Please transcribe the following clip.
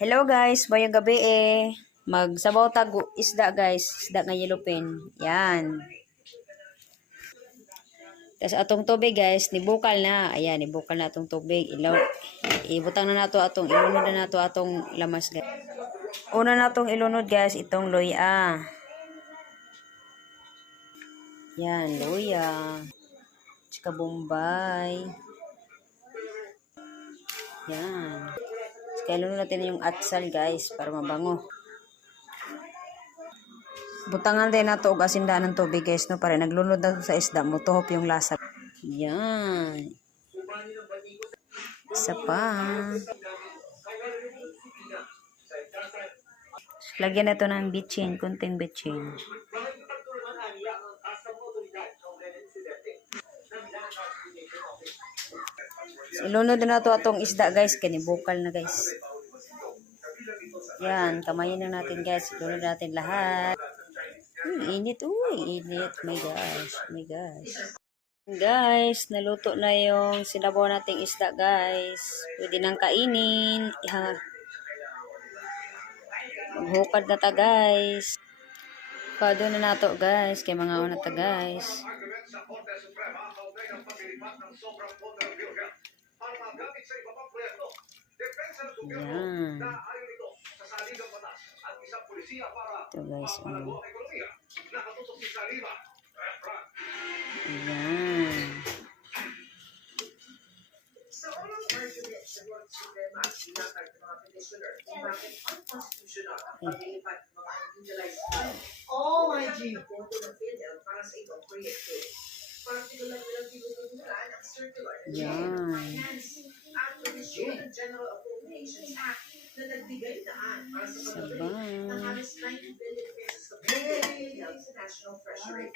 Hello guys, bayang gabi Magsabaw tag isda guys, isda nga yellowfin. Yan. Tapos atong tubig guys, nibukal na. Ayan, nibukal na atong tubig. Ibutang na nato atong ilunod na nato atong lamas guys. Una natong ilunod guys, itong luya. Yan, luya. Tsaka bombay. Yan. Kaya lunod natin yung atsal guys para mabango. Butangan din nato og asindaan ng tubig guys no para naglunod na sa isda mo tuhop yung lasa. Yan. Isa pa. Lagyan na ito ng bitchin, kunting bitchin. Ilunod na nato atong isda guys, kanibukal na guys. Yan, kamayin na natin guys. Ilunod natin lahat. Init. My gosh. Guys, naluto na yung sinabaw nating isda guys. Pwede nang kainin. Maghukad na ta guys. Pado na nato guys. Kay mga una ta guys. Yan. Ito guys. Yan. Sa unang argument sa Korte Suprema, sinatag ng mga petitioner kung bakit unconstitutional ang paglilipat ng mga individualized funds na pondo ng PhilHealth para sa ibang proyekto. Partikular nilang tinututulan ang Circular and General Finance at Provision ng General Appropriations Act na nagbigay daan para sa pagdabay ng halos 90 billion pesos sa PhilHealth sa National Treasury.